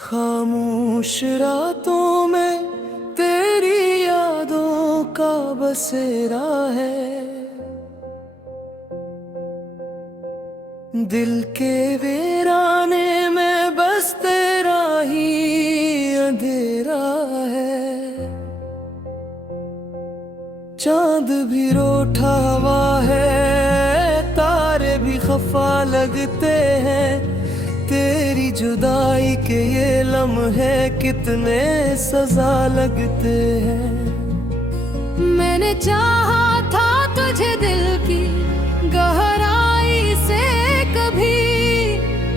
खामोश रातों में तेरी यादों का बसेरा है, दिल के वीराने में बस तेरा ही अंधेरा है। चांद भी रूठा हुआ है, तारे भी खफा लगते हैं, तेरी जुदाई के ये लम्हे कितने सजा लगते हैं। मैंने चाहा था तुझे दिल की गहराई से कभी,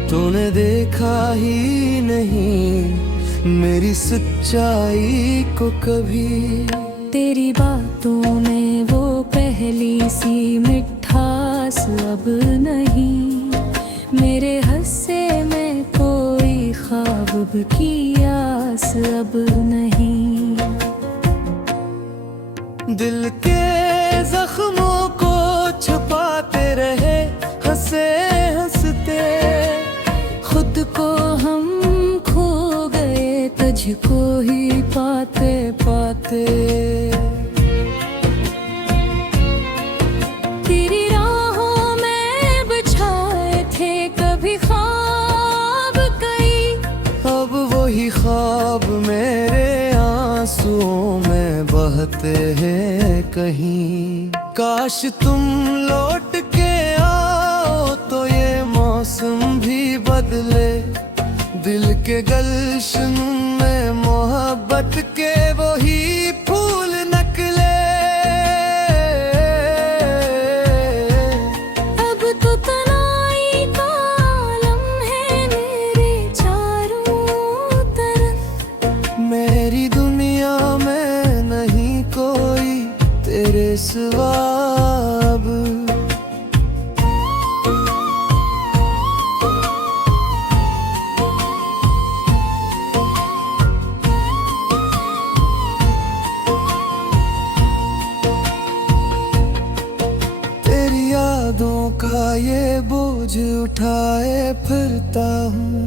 तूने देखा ही नहीं मेरी सच्चाई को कभी। तेरी बातों में वो पहली सी मिठास अब नहीं, मेरे हंसे में कोई ख्वाब की आस अब नहीं। दिल के जख्मों को छुपाते रहे हंसे हंसते, खुद को हम खो गए तुझको ही पाते पाते। तेरी राहों में बिछाए थे कभी ख्वाब कई, अब वही ख्वाब मेरे आंसुओं में बहते हैं कहीं। काश तुम लौट के आओ तो ये मौसम भी बदले, दिल के गलशन में मोहब्बत के वही फूल निकले। अब तो तन्हाई का आलम है मेरे चारों तरफ, मेरी दुनिया में नहीं कोई तेरे सिवा अब। तेरी यादों का ये बोझ उठाए फिरता हूँ,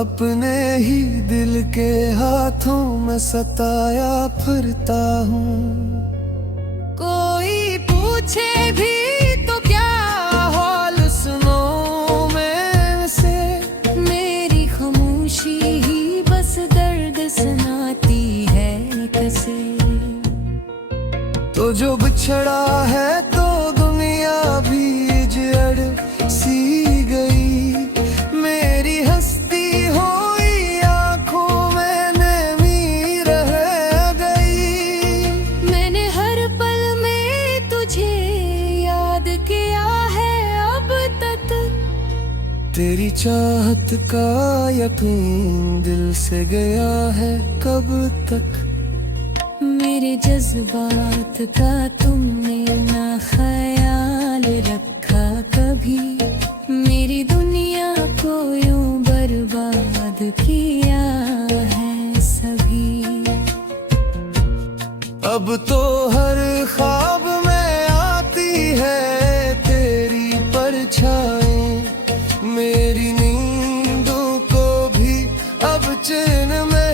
अपने ही दिल के हाथों में सताया फिरता हूँ। कोई पूछे भी तो क्या हाल सुनो में से, मेरी खामोशी ही बस दर्द सुनाती है कैसे। तो जो बिछड़ा है तो दुनिया भी जड़ सी गई, मेरी हस्ती हुई आंखों में नमी रह गई। मैंने हर पल में तुझे याद किया है अब तक, तेरी चाहत का यकीन दिल से गया है कब तक। मेरे जज्बात का तुमने ना ख्याल रखा कभी, मेरी दुनिया को यूं बर्बाद किया है सभी। अब तो हर ख्वाब में आती है तेरी परछाई, मेरी नींदों को भी अब चैन में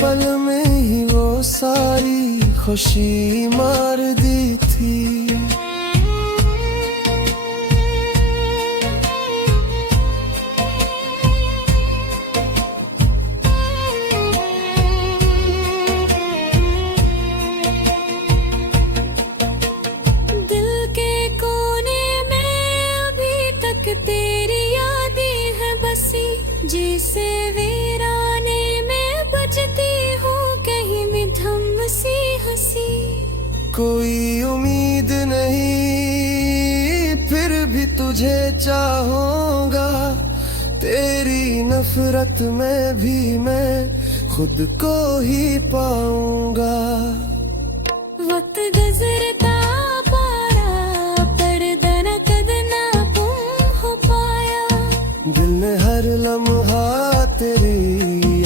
पल में ही वो सारी खुशी मार दी थी। दिल के कोने में अभी तक तेरी यादें हैं बसी, जिसे वीराने में बजती हूँ कहीं भी धम सी हंसी। कोई उम्मीद नहीं फिर भी तुझे चाहूंगा, तेरी नफरत में भी मैं खुद को ही पाऊंगा। वक्त गुजरता पारा पर दना कद ना गुम हो पाया। दिल ने हर लम्हा तेरी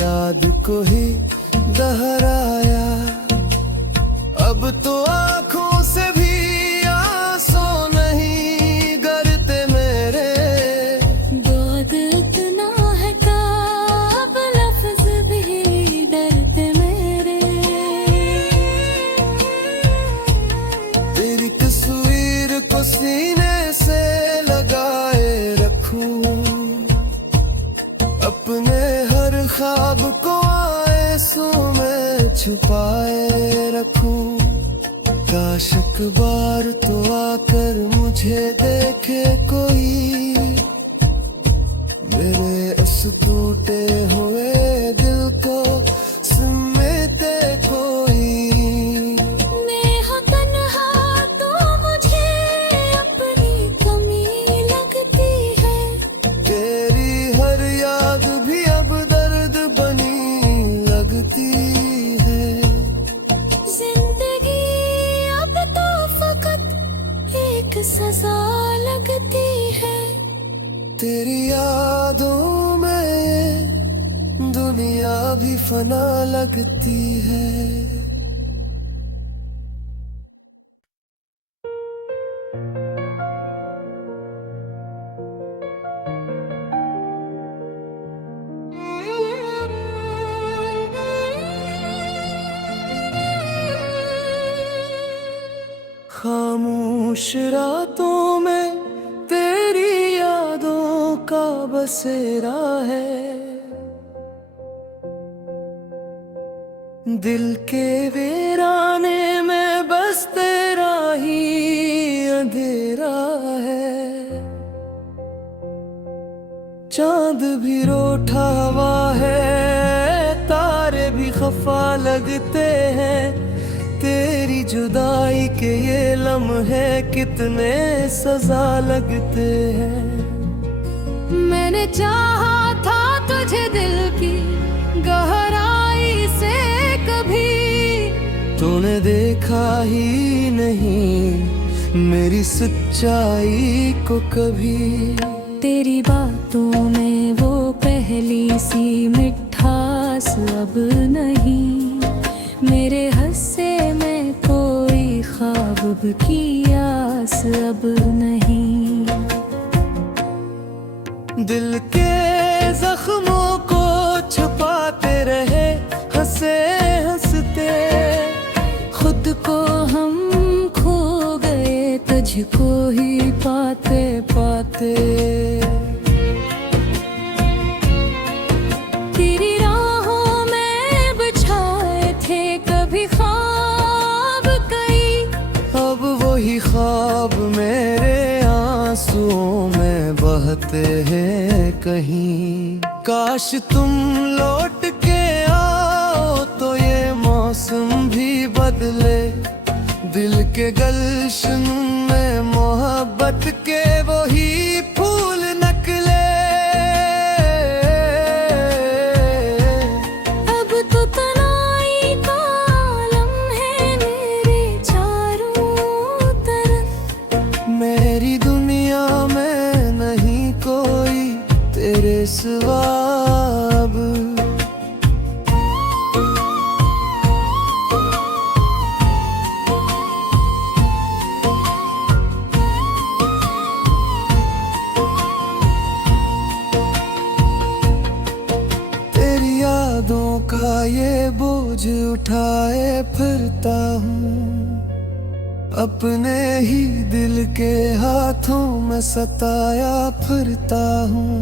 याद को ही दोहराया। अब तो आंखों से भी आंसू नहीं गिरते मेरे। बहुत इतना है काब लफ्ज भी डरते मेरे। तेरी तस्वीर को सीने से लगाए रखूं, अपने हर ख्वाब को आंसू में छुपाए रखूं। काश एक बार तो आकर मुझे देखे कोई, मेरे इस टूटे हुए दिल को समेटे कोई। मैं हूँ तन्हा तो मुझे अपनी कमी लगती है। तेरी हर याद भी अब दर्द बनी लगती है। जिंदगी अब तो फकत एक सजा लगती है। तेरी यादों में ये दुनिया भी फना लगती है। खामोश रातों में तेरी यादों का बसेरा है। दिल के वीराने में बस तेरा ही अंधेरा है। चांद भी रूठा हुआ है, तारे भी खफा लगते हैं। तेरी जुदाई के ये लम्हे कितने सजा लगते हैं। मैंने चाहा था तुझे दिल की गहराई से कभी, तूने देखा ही नहीं मेरी सच्चाई को कभी। तेरी बातों में वो पहली सी मिठास अब नहीं। मेरे हंसे में कोई ख्वाब की आस अब नहीं। दिल के जख्मों को छुपाते रहे हंसे हंसते। खुद को हम खो गए तुझको ही पाते पाते। तेरी राहों में बिछाए थे कभी ख्वाब कई। अब वही ख्वाब मेरे आंसुओं में बहते हैं कहीं। काश तुम लौट के आओ तो ये मौसम भी बदले। दिल के गलशन में मोहब्बत के वही फूल निकले। अब तो तनाई का आलम है मेरे चारों तरफ। मेरी दुनिया में नहीं कोई तेरे सिवा अब। तेरी यादों का ये बोझ उठाए फिरता हूँ, अपने ही दिल के हाथों में सताया फिरता हूँ।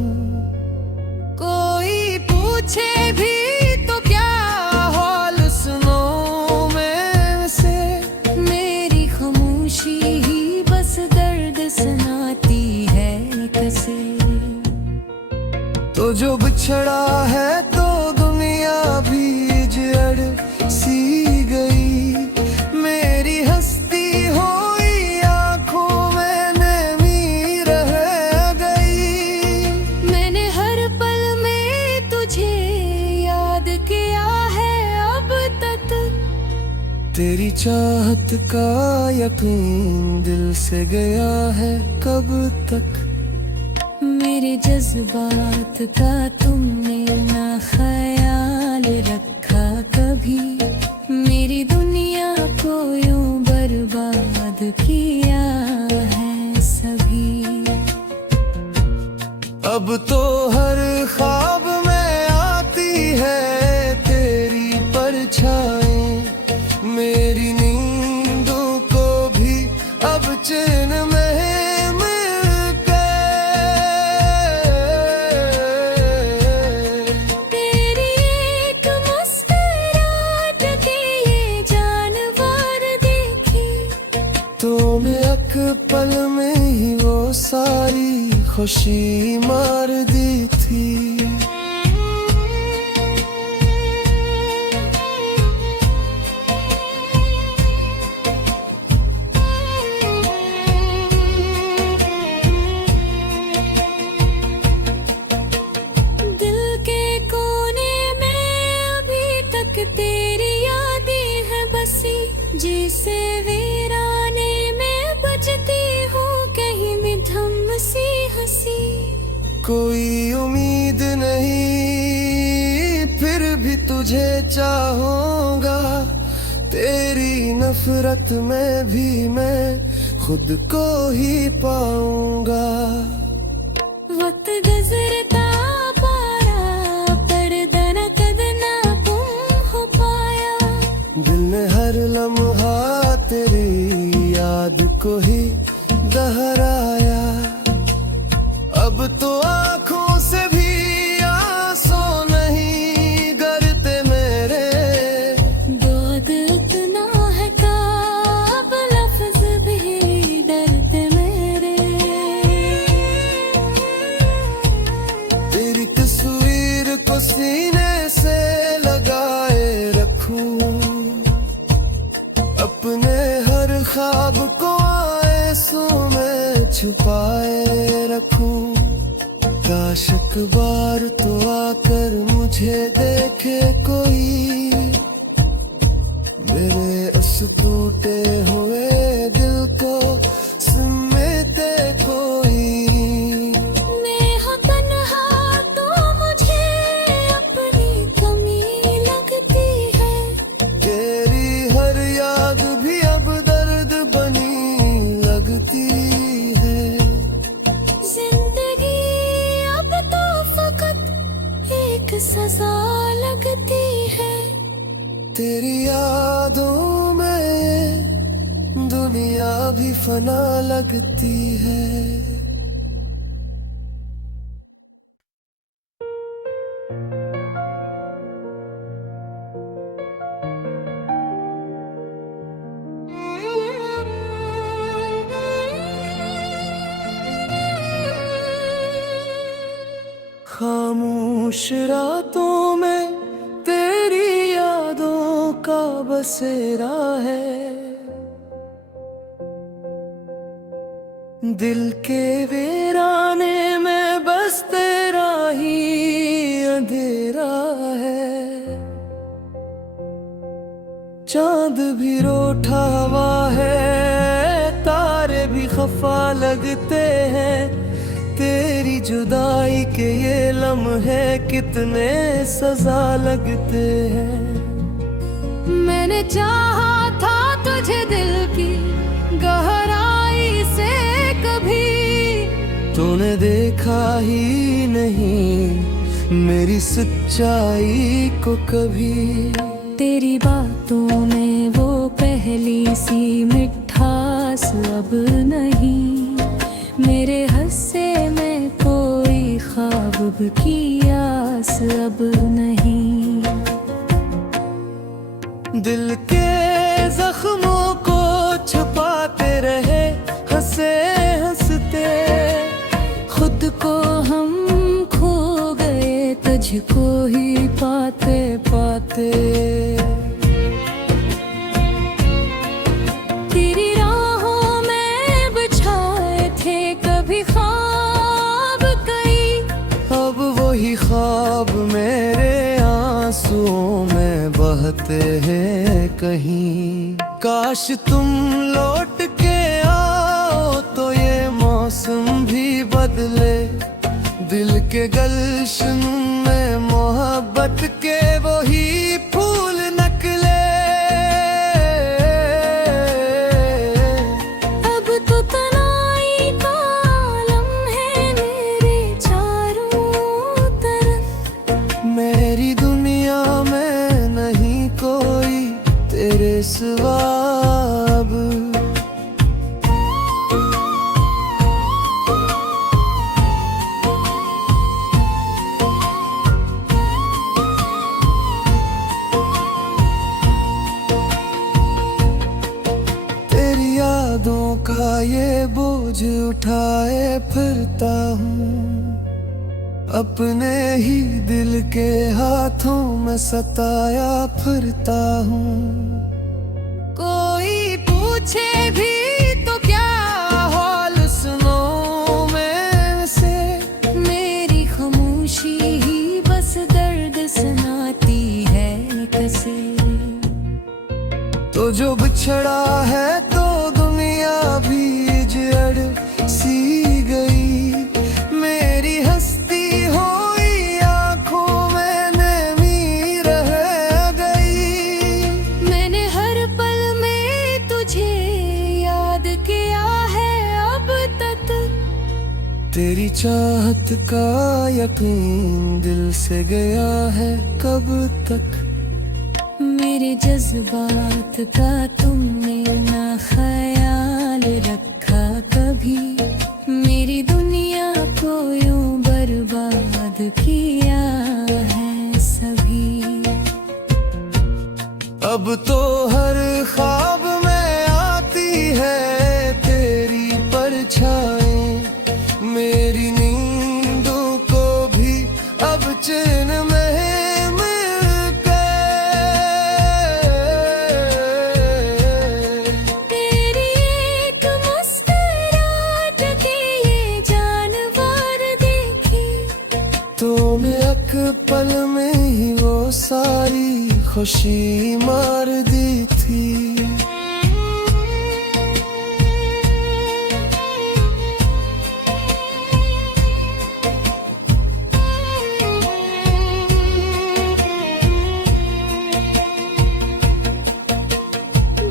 कोई पूछे भी तो क्या हाल सुनो में से। मेरी खामोशी ही बस दर्द सुनाती है कसे। तो जो बिछड़ा है तो दुनिया भी जड़ सी गई। मेरी हस्ती हुई आंखों में नमी रह गई। मैंने हर पल में तुझे याद किया तेरी चाहत का यकीन दिल से गया है कब तक। मेरे जज्बात का तुमने ना ख्याल रखा कभी, मेरी दुनिया को यूं बर्बाद किया है सभी। अब तो हर ख्वाब में आती है तेरी परछाई, मेरी नींदों को भी अब चैन में मिल गए। तेरी एक मुस्कुराहट की ये जानवर देखी, तो मैं एक पल में ही वो सारी खुशी मार दी थी। दिल के कोने में अभी तक तेरी यादें हैं बसी, जिसे वीराने में बजती हूँ कहीं भी धम सी हंसी। कोई उम्मीद नहीं फिर भी तुझे चाहूंगा, तेरी नफरत में भी मैं खुद को ही पाऊंगा। वक्त गुजरता पारा पर्दा न कदना गुम हो पाया, दिल ने हर लम्हा तेरी याद को ही दोहराया। अब तो आँखों से भी आंसू नहीं गिरते मेरे, दर्द इतना है काब लफ्ज भी डरते मेरे। तेरी तस्वीर को सीने से लगाए रखूं, अपने हर ख्वाब को आंसू में छुपाए रखूं। काश एक बार तो आकर मुझे देखे कोई, मेरे उस टूटे हुए दिल को समेटे कोई। मैं हूँ तन्हा तो मुझे अपनी कमी लगती है, तेरी हर याद भी अब दर्द बनी लगती है। जिंदगी अब तो फकत एक सजा लगती है। तेरी यादों में दुनिया भी फना लगती है। खामोश रातों में तेरी यादों का बसेरा है, दिल के वीराने में बस तेरा ही अंधेरा है। चांद भी रूठा हुआ है, तारे भी खफा लगते हैं, तेरी जुदाई के ये लम्हे कितने सजा लगते हैं। मैंने चाहा था तुझे दिल की गहराई से कभी, तूने देखा ही नहीं मेरी सच्चाई को कभी। तेरी बातों में वो पहली सी मिठास अब नहीं, मेरे हंसे में कोई ख्वाब की आस अब नहीं। दिल के जख्मों को छुपाते रहे हंसे हंसते, खुद को हम खो गए तुझको ही पाते पाते। तेरी राहों में बिछाए थे कभी ख्वाब कई, अब वही ख्वाब मेरे आंसुओं में बह चाहते हैं कहीं। काश तुम लौट के आओ तो ये मौसम भी बदले, दिल के गलशन में मोहब्बत के वही फूल निकले। अब तो तन्हाई का आलम है मेरे चारों तरफ, मेरी दुनिया में नहीं कोई तेरे सिवा अब। तेरी यादों का ये बोझ उठाए फिरता हूँ, अपने ही दिल के हाथों में सताया फिरता हूँ। कोई पूछे भी तो क्या हाल सुनो मैं से, मेरी खामोशी ही बस दर्द सुनाती है कैसे। तो जो बिछड़ा है तो दुनिया भी जड़ सी गई, मेरी हस्ती हुई आंखों में नमी रह गई। मैंने हर पल में तुझे याद किया है अब तक, तेरी चाहत का यकीन दिल से गया है कब तक। मेरे जज्बात का तुमने ना ख्याल रखा कभी, मेरी दुनिया को यूं बर्बाद किया है सभी। अब तो हर ख्वाब में आती है तेरी परछाई, मेरी नींदों को भी अब चैन में पल में ही वो सारी खुशी मार दी थी।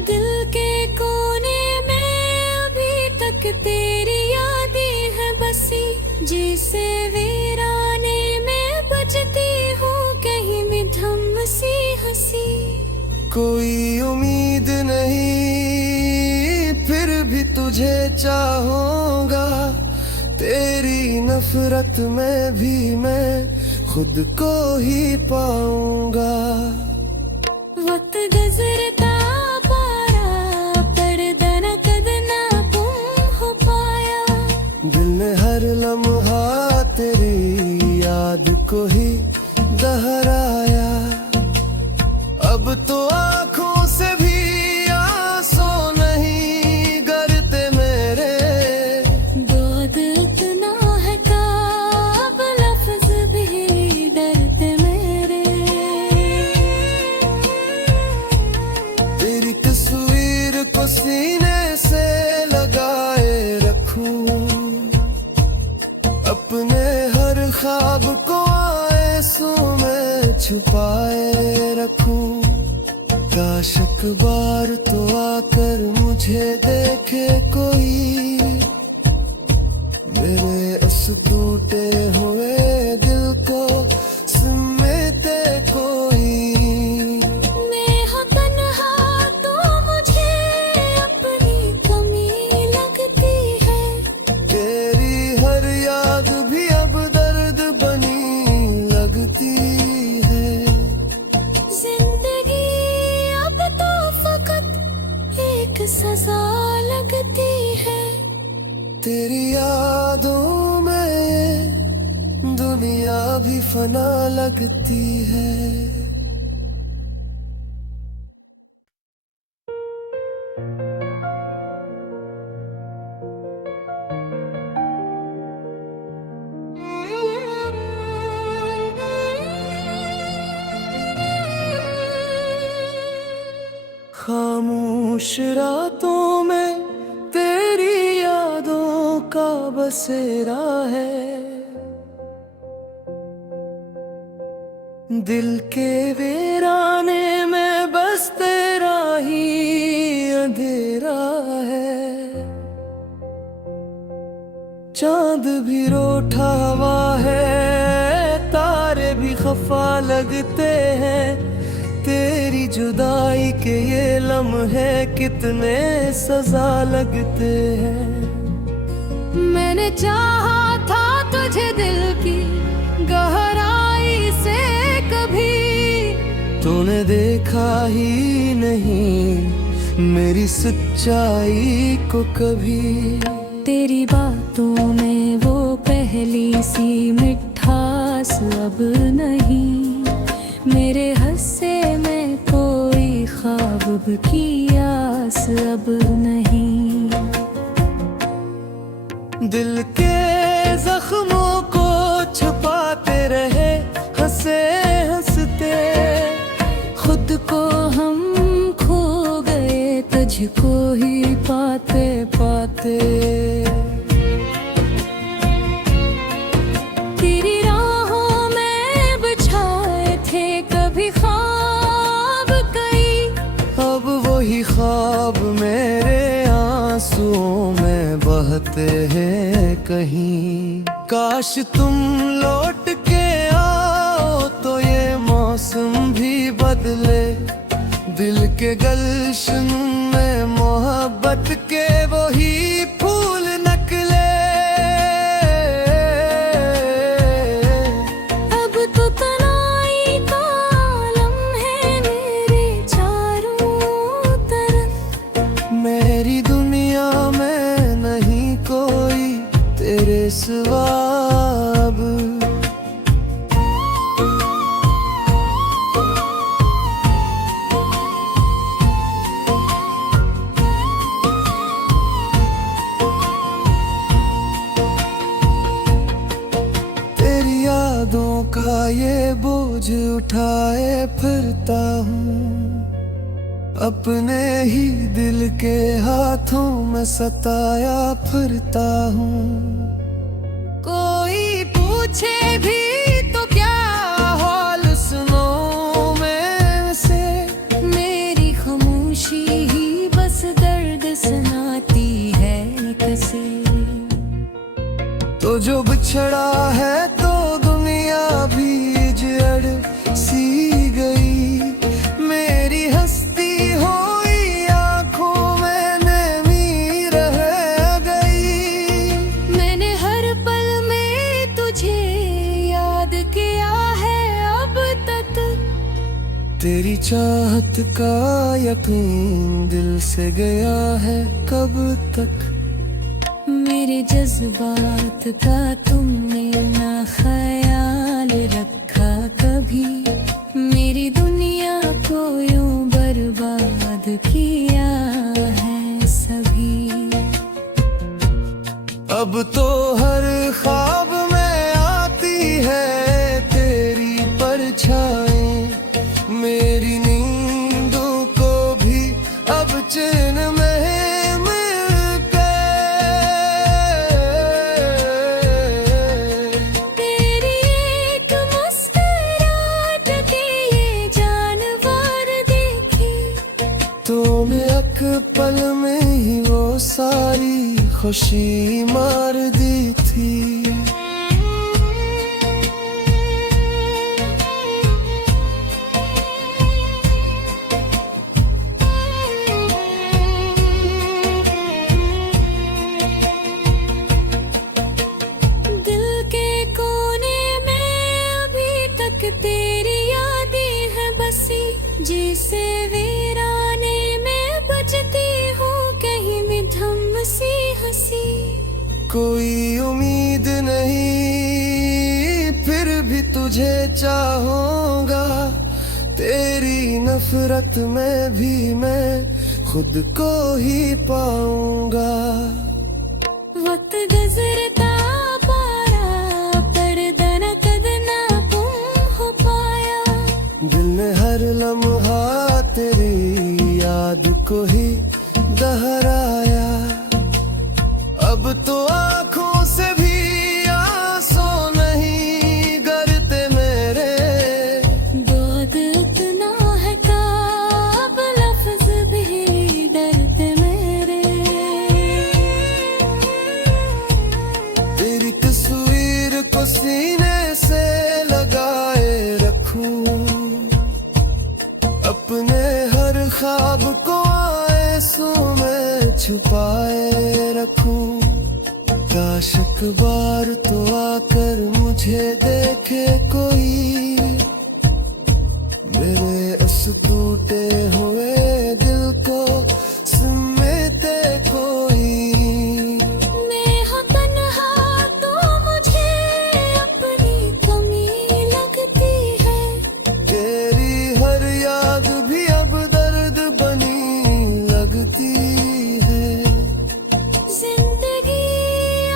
दिल के कोने में अभी तक तेरी यादें हैं बसी, जिसे वीराने में बजती हूँ कहीं भी धम सी हंसी। कोई उम्मीद नहीं फिर भी तुझे चाहूंगा, तेरी नफरत में भी मैं खुद को ही पाऊंगा। वक्त गुजरता पारा पर्दा न कद ना गुम हो पाया, दिल ने हर लम्हा तेरी याद को ही दोहराया। अब तो आंखों से भी आंसू नहीं गिरते मेरे, दर्द इतना है काब लफ्ज भी डरते मेरे। तेरी तस्वीर को सीने से लगाए रखूं, अपने हर ख्वाब को आंसू में छुपाए रखूं। काश एक बार तो आकर मुझे देखे कोई, मेरे इस टूटे हुए दिल को समेटे कोई। मैं हूँ तन्हा तो मुझे अपनी कमी लगती है, तेरी हर याद भी अब दर्द बनी लगती है। जिंदगी अब तो फकत एक सजा लगती है, तेरी यादों में दुनिया भी फना लगती है। खामोश रातों में तेरी यादों का बसेरा है। दिल के वीराने में बस तेरा ही अंधेरा है। चांद भी रूठा हुआ है, तारे भी खफा लगते हैं। तेरी जुदाई के ये लम्हे कितने सजा लगते हैं। मैंने चाहा था तुझे दिल की गहराई से कभी, तूने देखा ही नहीं मेरी सच्चाई को कभी। तेरी बातों में वो पहली सी मिठास अब नहीं, मेरे हंसे में कोई ख्वाब की आस अब नहीं। दिल के जख्मों को छुपाते रहे हंसे हंसते, खुद को हम खो गए तुझको ही पाते पाते। तेरी राहों में बिछाए थे कभी ख्वाब कई, अब वही ख्वाब मेरे आंसुओं में बहते हैं कहीं। काश तुम लौट के आओ तो ये मौसम भी बदले। दिल के गलशन में मोहब्बत के वही फूल निकले। अब तो तन्हाई का आलम है मेरे चारों तरफ। मेरी दुनिया में नहीं कोई तेरे सिवा अब। तेरी यादों का ये बोझ उठाए फिरता हूँ, अपने ही दिल के हाथों में सताया फिरता हूँ। कोई पूछे भी तो क्या हाल सुनो में से, मेरी खामोशी ही बस दर्द सुनाती है कसे। तो जो बिछड़ा है तो दुनिया भी जड़ सी गई। मेरी हस्ती हुई आंखों में नमी रह गई। मैंने हर पल में तुझे याद किया है अब तक। तेरी चाहत का यकीन दिल से गया है कब तक। मेरे जज्बात का तुमने ना ख्याल रखा कभी, मेरी दुनिया को यूं बर्बाद किया है सभी। अब तो हर ख्वाब में आती है तेरी परछाई। मेरी नींदों को भी अब चैन में पल में ही वो सारी खुशी मार दी थी। दिल के कोने में अभी तक तेरी यादें हैं बसी, जिसे वीराने में बजती हूँ कहीं भी धम सी हंसी। कोई उम्मीद नहीं फिर भी तुझे चाहूंगा। तेरी नफरत में भी मैं खुद को ही पाऊंगा। वक्त गुजरता पारा पर दन कद ना तुम हो पाया। दिल में हर लम्हा तेरी याद को ही दोहराया। अब तो आंखों से भी आंसू नहीं गिरते मेरे। दर्द इतना है काब लफ्ज भी डरते मेरे। तेरी तस्वीर को सीने से लगाए रखूं, अपने हर ख्वाब को आंसू में छुपाए रखूं। काश एक बार तो आकर मुझे देखे कोई, मेरे इस टूटे हुए दिल को समेटे कोई। मैं हूँ तन्हा तो मुझे अपनी कमी लगती है। तेरी हर याद भी अब दर्द बनी लगती है। जिंदगी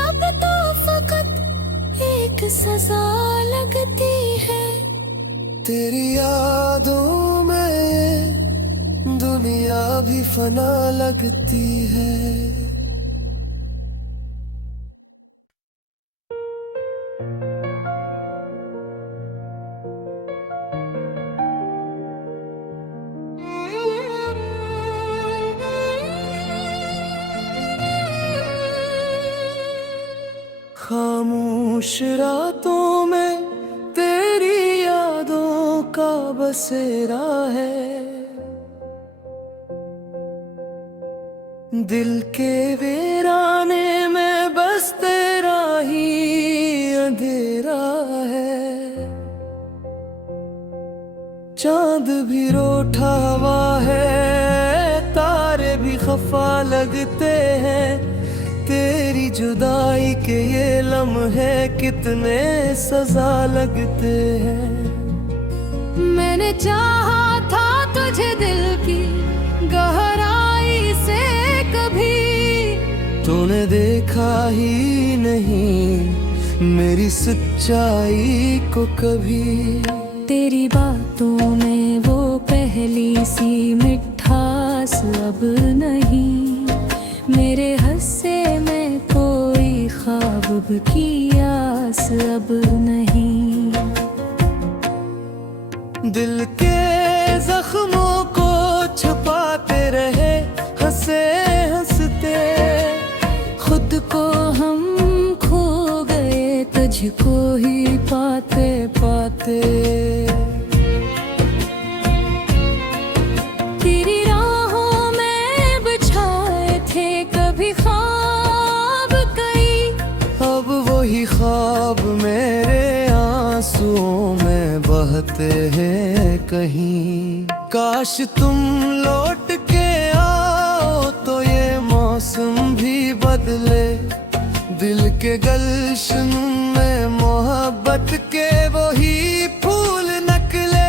अब तो फकत एक सजा लगती है। तेरी यादों में दुनिया भी फना लगती है। खामोश रातों में तेरी यादों का बसेरा है। दिल के वीराने में बस तेरा ही अंधेरा है। चांद भी रूठा हुआ है, तारे भी खफा लगते हैं। तेरी जुदाई के ये लम्हे कितने सजा लगते हैं। मैंने चाहा था तुझे दिल की गहराई से कभी, तूने देखा ही नहीं मेरी सच्चाई को कभी। तेरी बातों में वो पहली सी मिठास अब नहीं। मेरे हंसे में कोई ख्वाब की आस अब नहीं। दिल के जख्मों को छुपाते रहे हंसे हंसते। खुद को हम खो गए तुझको ही पाते पाते। तेरी राहों में बिछाए थे कभी ख्वाब कई, अब वही ख्वाब मेरे आंसुओं में बहते हैं कहीं। काश तुम लौट के आओ तो ये मौसम भी बदले। दिल के गलशन में मोहब्बत के वही फूल निकले।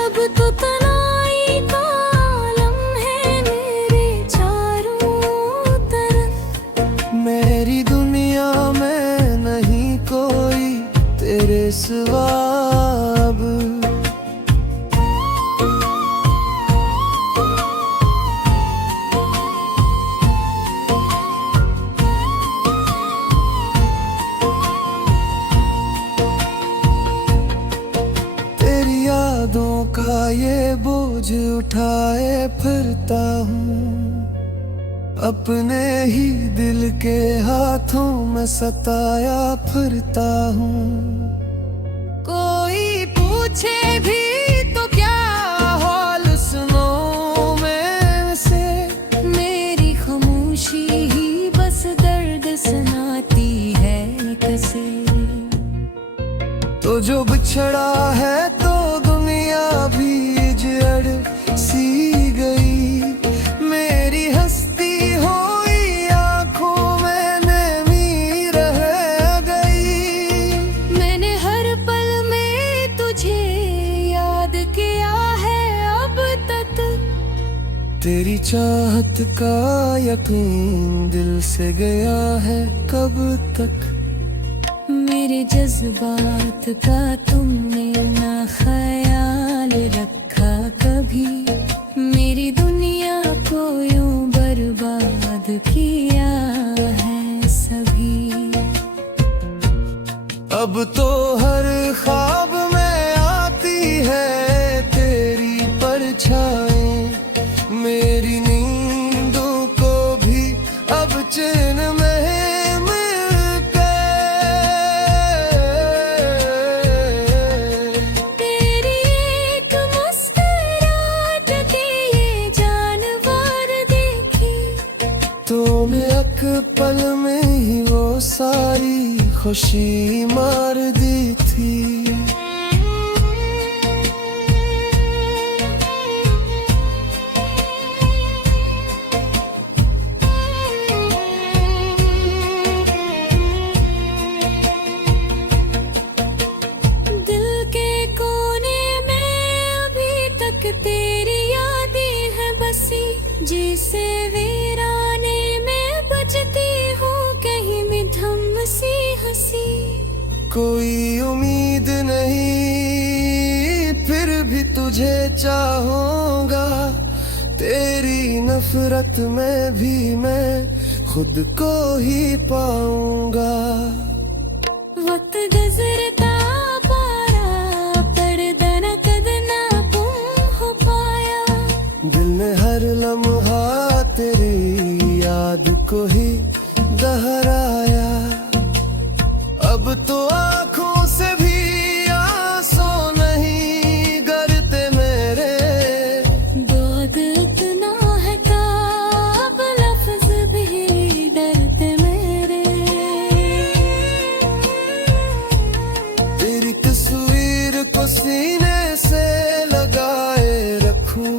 अब तो तनाई का आलम है मेरे चारों तरफ। मेरी दुनिया में नहीं कोई तेरे सिवा अब। तेरी यादों का ये बोझ उठाए फिरता हूँ, अपने ही दिल के हाथों में सताया फिरता हूँ। कोई पूछे भी तो क्या हाल सुनो में से, मेरी खामोशी ही बस दर्द सुनाती है कसे। तो जो बिछड़ा है तो दुनिया भी जड़ सी गई। मेरी हस्ती हुई आंखों में नमी रह गई। मैंने हर पल में तुझे याद किया है अब तक। तेरी चाहत का यकीन दिल से गया है कब तक। मेरे जज्बात का तुमने ना ख्याल रखा कभी, मेरी दुनिया को यूं बर्बाद किया है सभी। अब तो हर ख्वाब में आती है तेरी परछाई, मेरी नींदों को भी अब चैन में मिल गए। तेरी एक मुस्कुराहट की ये जानवर देखी, तूने एक पल में ही वो सारी खुशी मार दी थी। दिल के कोने में अभी तक तेरी यादें हैं बसी, जिसे वीराने में बजती हूँ कहीं भी धम सी हंसी। कोई उम्मीद नहीं फिर भी तुझे चाहूंगा, तेरी नफरत में भी मैं खुद को ही पाऊंगा। वक्त गुजरता पारा पर्दा न कदना तुम हो पाया, दिल ने हर लम्हा तेरी याद को ही दोहराया। अब तो आँखों से भी आंसू नहीं गिरते मेरे, दर्द इतना है काब लफ्ज भी डरते मेरे। तेरी तस्वीर को सीने से लगाए रखूं,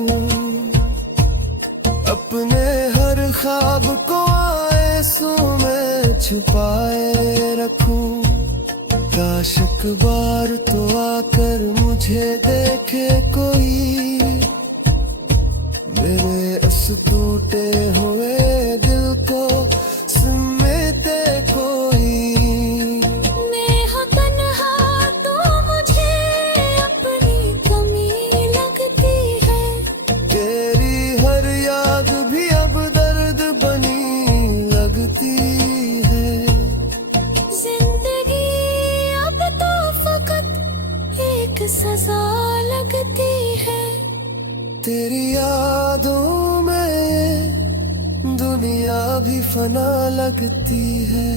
अपने हर ख्वाब को आंसू में छुपाए रखूं। काश एक बार तो आकर मुझे देखे कोई, मेरे इस टूटे हुए दिल को समेटे कोई। मैं हूँ तन्हा तो मुझे अपनी कमी लगती है, तेरी हर याद भी अब दर्द बनी लगती है। जिंदगी अब तो फकत एक सजा लगती है। तेरी यादों में दुनिया भी फना लगती है।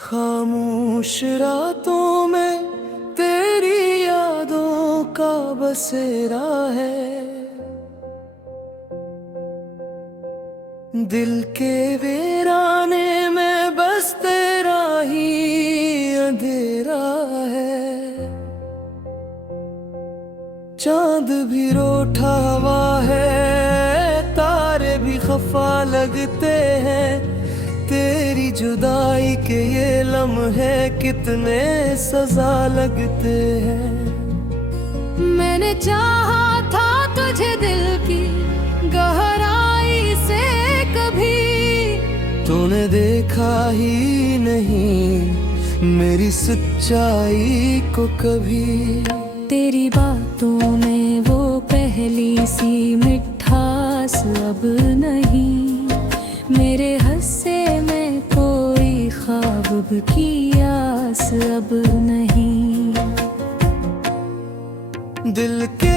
खामोश रातों में तेरी यादों का बसेरा है, दिल के वीराने में बस तेरा ही अंधेरा है। चांद भी रूठा हुआ है, तारे भी खफा लगते हैं, तेरी जुदाई के ये लम्हे कितने सजा लगते हैं। मैंने चाहा था तुझे दिल की गहराई से कभी, तूने देखा ही नहीं मेरी सच्चाई को कभी। तेरी बातों में वो पहली सी मिठास अब नहीं, मेरे हंसे में कोई ख्वाब की आस अब नहीं। दिल के